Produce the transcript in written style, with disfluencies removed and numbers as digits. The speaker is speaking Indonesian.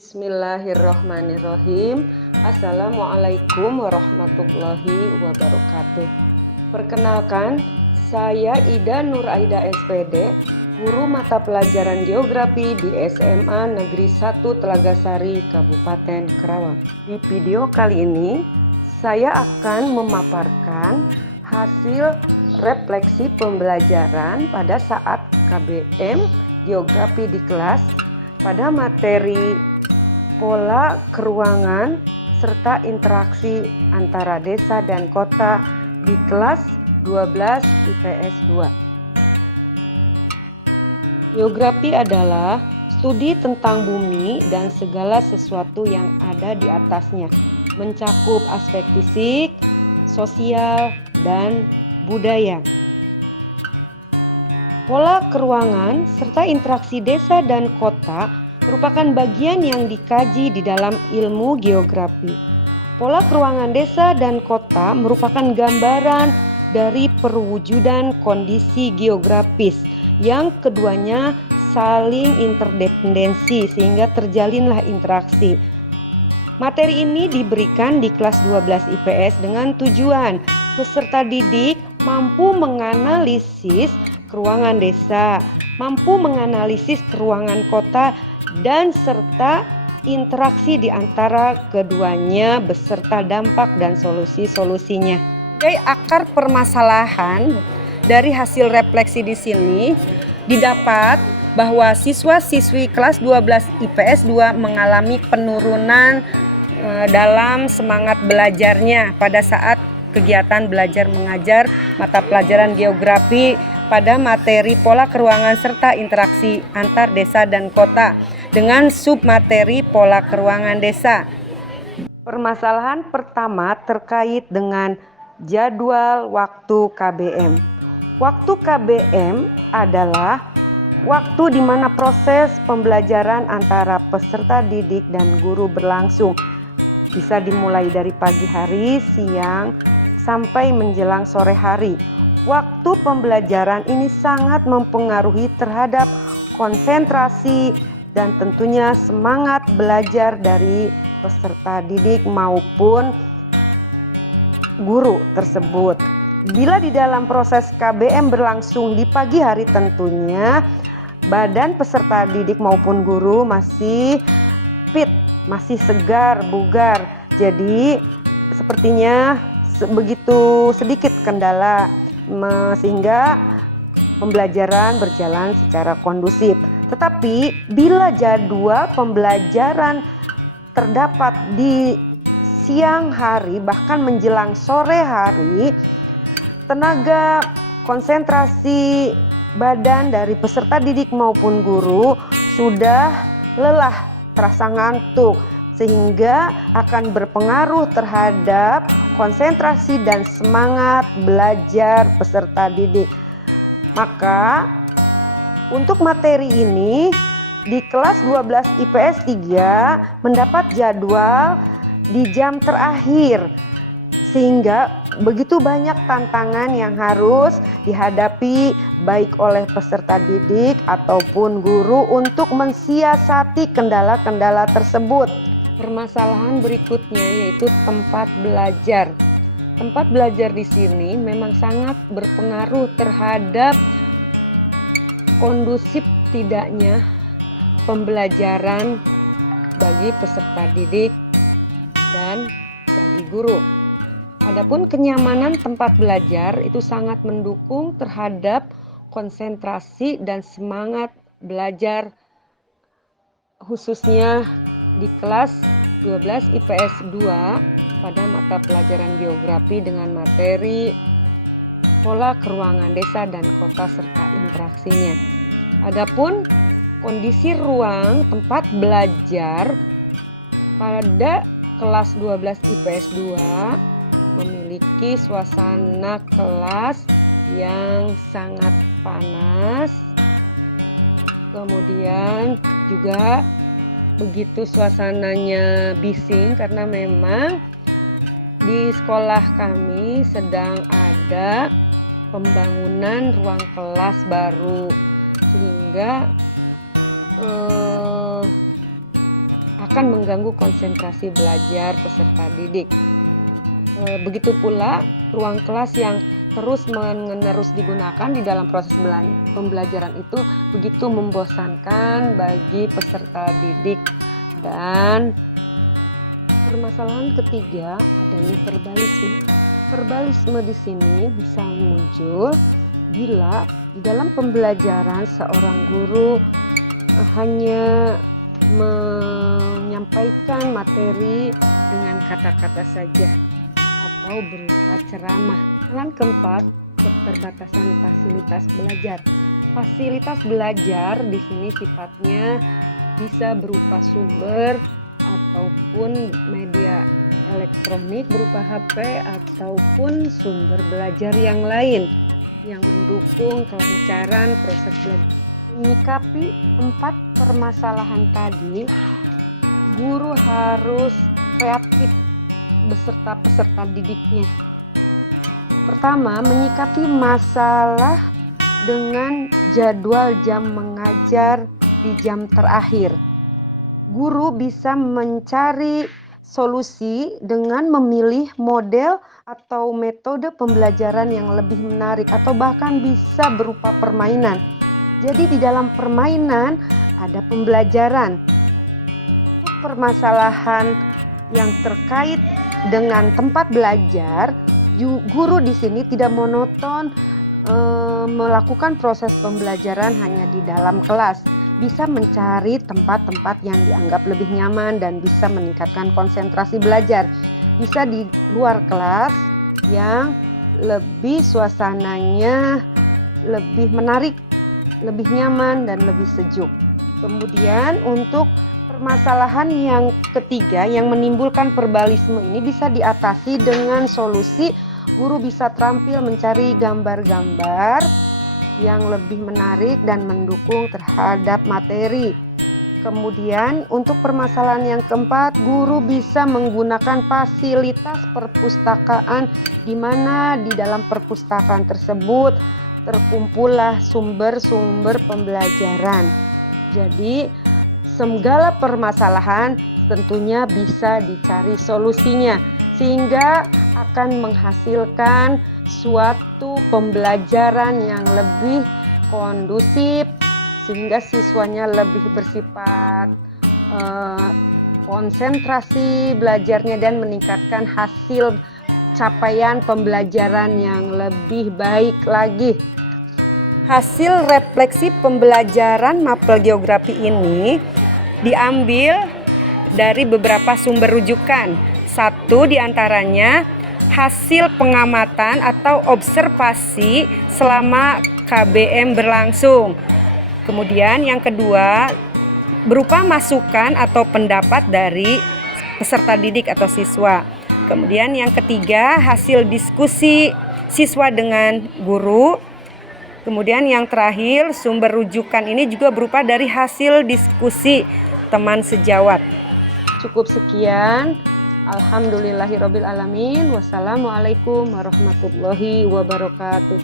Bismillahirrohmanirrohim. Assalamualaikum warahmatullahi wabarakatuh. Perkenalkan, saya Ida Nuraida SPD, guru mata pelajaran geografi di SMA Negeri 1 Telagasari, Kabupaten Karawang. Di video kali ini, saya akan memaparkan hasil refleksi pembelajaran pada saat KBM Geografi di kelas pada materi pola keruangan serta interaksi antara desa dan kota di kelas 12 IPS 2. Geografi adalah studi tentang bumi dan segala sesuatu yang ada di atasnya, mencakup aspek fisik, sosial, dan budaya. Pola keruangan serta interaksi desa dan kota merupakan bagian yang dikaji di dalam ilmu geografi. Pola keruangan desa dan kota merupakan gambaran dari perwujudan kondisi geografis yang keduanya saling interdependensi sehingga terjalinlah interaksi. Materi ini diberikan di kelas 12 IPS dengan tujuan peserta didik mampu menganalisis keruangan desa, mampu menganalisis keruangan kota, dan serta interaksi di antara keduanya beserta dampak dan solusi-solusinya. Sebagai akar permasalahan dari hasil refleksi di sini didapat bahwa siswa-siswi kelas 12 IPS 2 mengalami penurunan dalam semangat belajarnya pada saat kegiatan belajar mengajar mata pelajaran geografi pada materi pola keruangan serta interaksi antar desa dan kota dengan submateri pola keruangan desa. Permasalahan pertama terkait dengan jadwal waktu KBM. Waktu KBM adalah waktu di mana proses pembelajaran antara peserta didik dan guru berlangsung. Bisa dimulai dari pagi hari, siang, sampai menjelang sore hari. Waktu pembelajaran ini sangat mempengaruhi terhadap konsentrasi dan tentunya semangat belajar dari peserta didik maupun guru tersebut. Bila di dalam proses KBM berlangsung di pagi hari, tentunya badan peserta didik maupun guru masih fit, masih segar, bugar. Jadi sepertinya begitu sedikit kendala sehingga pembelajaran berjalan secara kondusif. Tetapi bila jadwal pembelajaran terdapat di siang hari bahkan menjelang sore hari, tenaga konsentrasi badan dari peserta didik maupun guru sudah lelah, terasa ngantuk, sehingga akan berpengaruh terhadap konsentrasi dan semangat belajar peserta didik. Maka untuk materi ini di kelas 12 IPS 3 mendapat jadwal di jam terakhir, sehingga begitu banyak tantangan yang harus dihadapi baik oleh peserta didik ataupun guru untuk mensiasati kendala-kendala tersebut. Permasalahan berikutnya yaitu tempat belajar. Tempat belajar di sini memang sangat berpengaruh terhadap kondusif tidaknya pembelajaran bagi peserta didik dan bagi guru. Adapun kenyamanan tempat belajar itu sangat mendukung terhadap konsentrasi dan semangat belajar, khususnya di kelas 12 IPS 2 pada mata pelajaran geografi dengan materi pola keruangan desa dan kota serta interaksinya. Adapun kondisi ruang tempat belajar pada kelas 12 IPS 2 memiliki suasana kelas yang sangat panas, kemudian juga begitu suasananya bising karena memang di sekolah kami sedang ada pembangunan ruang kelas baru, sehingga akan mengganggu konsentrasi belajar peserta didik. Begitu pula ruang kelas yang terus-menerus digunakan di dalam proses pembelajaran itu begitu membosankan bagi peserta didik. Dan permasalahan ketiga adanya verbalisme. Verbalisme di sini bisa muncul bila di dalam pembelajaran seorang guru hanya menyampaikan materi dengan kata-kata saja atau berupa ceramah. Yang keempat, keterbatasan fasilitas belajar. Fasilitas belajar di sini sifatnya bisa berupa sumber ataupun media elektronik berupa HP ataupun sumber belajar yang lain yang mendukung kelancaran proses belajar. Menyikapi 4 permasalahan tadi, guru harus kreatif beserta peserta didiknya. Pertama, menyikapi masalah dengan jadwal jam mengajar di jam terakhir. Guru bisa mencari solusi dengan memilih model atau metode pembelajaran yang lebih menarik atau bahkan bisa berupa permainan. Jadi di dalam permainan ada pembelajaran. Untuk permasalahan yang terkait dengan tempat belajar, guru di sini tidak monoton melakukan proses pembelajaran hanya di dalam kelas. Bisa mencari tempat-tempat yang dianggap lebih nyaman dan bisa meningkatkan konsentrasi belajar. Bisa di luar kelas yang lebih suasananya lebih menarik, lebih nyaman dan lebih sejuk. Kemudian untuk permasalahan yang ketiga yang menimbulkan verbalisme ini bisa diatasi dengan solusi guru bisa terampil mencari gambar-gambar yang lebih menarik dan mendukung terhadap materi. Kemudian untuk permasalahan yang keempat, guru bisa menggunakan fasilitas perpustakaan di mana di dalam perpustakaan tersebut terkumpullah sumber-sumber pembelajaran. Jadi segala permasalahan tentunya bisa dicari solusinya sehingga akan menghasilkan suatu pembelajaran yang lebih kondusif sehingga siswanya lebih bersifat konsentrasi belajarnya dan meningkatkan hasil capaian pembelajaran yang lebih baik lagi. Hasil refleksi pembelajaran mapel geografi ini diambil dari beberapa sumber rujukan. Satu diantaranya hasil pengamatan atau observasi selama KBM berlangsung. Kemudian yang kedua berupa masukan atau pendapat dari peserta didik atau siswa. Kemudian yang ketiga hasil diskusi siswa dengan guru. Kemudian yang terakhir sumber rujukan ini juga berupa dari hasil diskusi teman sejawat. Cukup sekian. Alhamdulillahirobbilalamin. Wassalamualaikum warahmatullahi wabarakatuh.